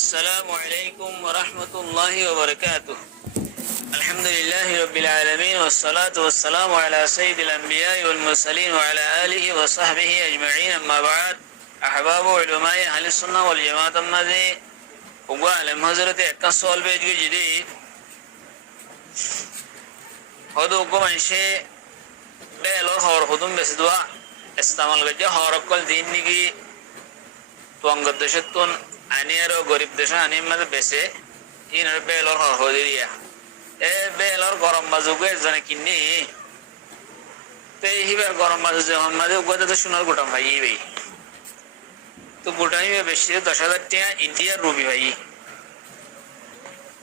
السلام عليكم ورحمة الله وبركاته. الحمد لله رب العالمين والصلاة والسلام على سيد الأنبياء والمرسلين وعلى آله وصحبه أجمعين. أما بعد، أحباب علماء أهل السنة والجماعة المذي وقال حضرت التصول بيج جديد هدو قم شيء بيلو هور خدوم بسدوا استعمال جا هور كل دين نيجي توانغ دشتون أنيرو غريب دشان أنيم ماذا بسه إن بيلور هور خديريا بيلور غرام مزوجة زنكيني تيه بير غرام مزوجة هم ماذا وقت دشونار غوتام भाई भाई तो غوتامي में बेशे 10,000 टिया इंडिया रूबी भाई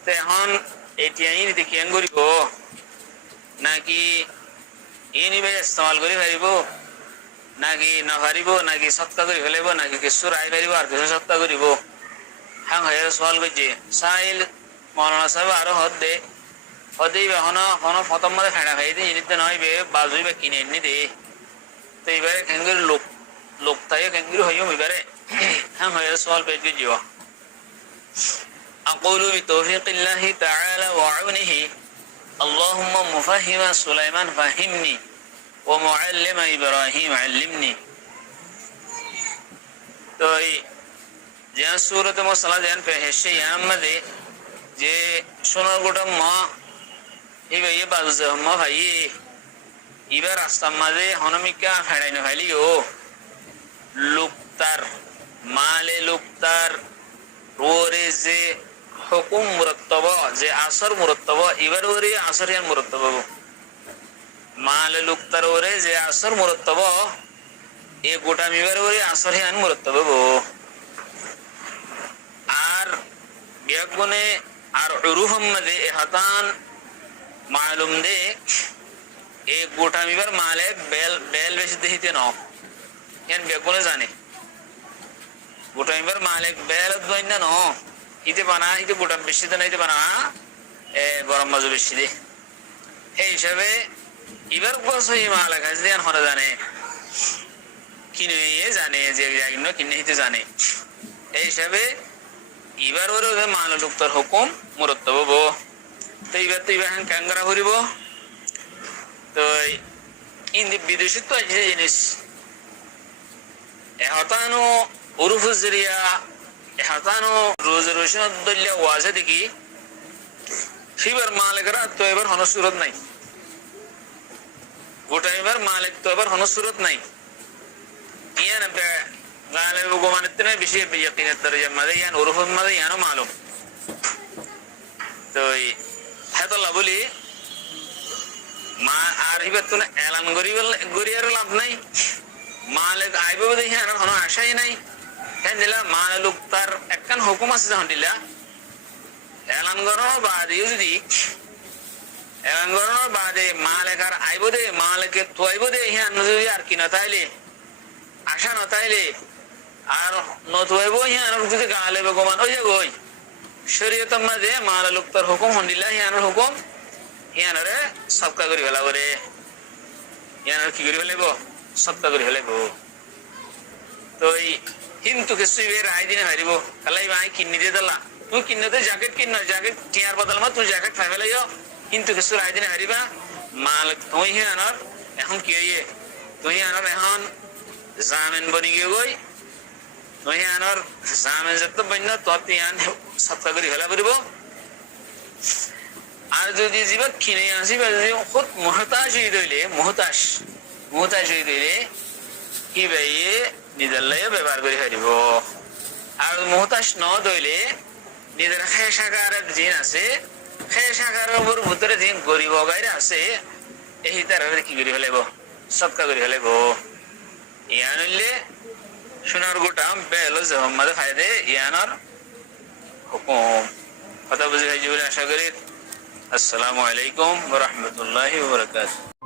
ते हम एटियाई नहीं देखिए अंगूरी को ना कि ये नहीं भाई इस्तेमाल करी भाई वो ना कि नफारी वो ना कि सत्ता करी भले वो ना कि किस्सुर आई भाई वो आर किस्सुर सत्ता करी वो हम हज़ार सवाल करिए साइल मौलाना साहब आरो हद्दे हद्दे ही होना होना फतम मत खाना भाई थे जितने नॉय बे बाजू बे किने नहीं दे तो ये बारे केंगुर लोग ताये केंगुर हो यूँ इबारे हम हज़ार सवाल पेश कीजिए أقول بتوفيق الله تعالى وعونه اللهم مفهم سليمان فهمني ومعلم إبراهيم علمني. तो जहाँ सूरत मसला जहाँ पे हिस्से यहाँ मधे जे सोनार गोटा माँ ये बात से हम भाई इबार रास्ता मधे हनमी क्या खड़े न भाई लियो लुक्तार माले लुक्तार रोरे जे हुकुम मुरत्तबा जे असर मुरत्तबा इबार ओरे असर यान मुरत्तबा माले लुक्तार ओरे जे असर मुरत्तबा एक गोटा इबार ओरे असर यान मुरत्तबा आर बियागुने आर उरूहम मधे इहातान मालूम दे एक गोटा मिबर माले बेल बेच देते ना यान बियागुने जाने गोटा मिबर माले बेल द्वाइना ना इते बना इते गोटा बेच देना इते बना गरम मज़ो बेच दे शबे इबर को सही माला का ज़ियान होना जाने किन्हें ये जाने ज़ियागिन नो किन्हें इते जाने शबे इबार ওরে ওদের মাল লুক্তার হুকুম মুরত্তব বো তো ইবার হান কাঙ্গরা হরিব তো ইন্দি বিদেশি তো আছে জিনিস এহতানো উরুফু জরিয়া এহতানো রিজার্ভেশন দল্লা ওয়াজে দেখি ফিবার মালিকরা তো এবার হন সুরত নাই গোটা এবার মালিক তো এবার হন সুরত নাই ইয়ান गाले वो गोमान इतने विषय पे यकीन तरह मदे यान उर्फ़ मदे यानो मालूम तो है तो लबुली माँ आरिबत तूने ऐलान गोरियर लाभ नहीं मालिक आइबो बदे यानो हनो आशा ही नहीं है निला मालिक तार एकन हुकुमा से जान दिला ऐलान करो बाद यूज़ी ऐलान करो बाद मालिक आर आइबो दे मालिक तो आइबो दे यान नज़र यार की नताइले आशा नताइले আর নতুবা বই আর যদি গালে ভগবান ওই যাগই শরীয়ত মধ্যে মাল লুক্তার হুকুম হন্দিলা ইয়ানোর হুকুম ইয়ানরে সবকা করি ফেলা করে ইয়ানোর কি করি ফেলাইব সবকা করি ফেলাইব তো কিন্তু কিছু বে রায় দিনে হারিব কালাই ভাই কিনি দিয়ে দিলা তুই কিনতে জ্যাকেট কিন জ্যাকেট টিয়ার বদল মা তুই জ্যাকেট খাই ফেলাইও কিন্তু কিছু রায় দিনে হারিবা মাল তুই ইয়ানোর এখন কি হইয়ে তুই ইয়ানোর এখন জামিন বনি গিয়ে গই তুই আনার জামিন যত বন্য তত ইয়ান সৎকা করি ফেলা করিব আর যদি জীবা কিনে আসিবা যদি খুব মুহতাজ হয়ে রইলে মুহতাজ হয়ে রইলে কি ভাই নিজের ব্যবহার করে ফেলিব আর মুহতাজ ন দইলে নিজের খেসাকারের জিন আছে খেসাকারের উপর ভিতরে জিন গরিব গাইরে আছে এই তার কি করে ফেলাইব সৎকা করে ফেলাইব ইয়ান হইলে সোনার গোটা বেলো যে আমাদের ফায়দে ইয়ানার হুকুম কথা বুঝে খাইছি বলে আশা করি। আসসালামু আলাইকুম ওয়া রাহমাতুল্লাহি ওয়া বারাকাতুহু।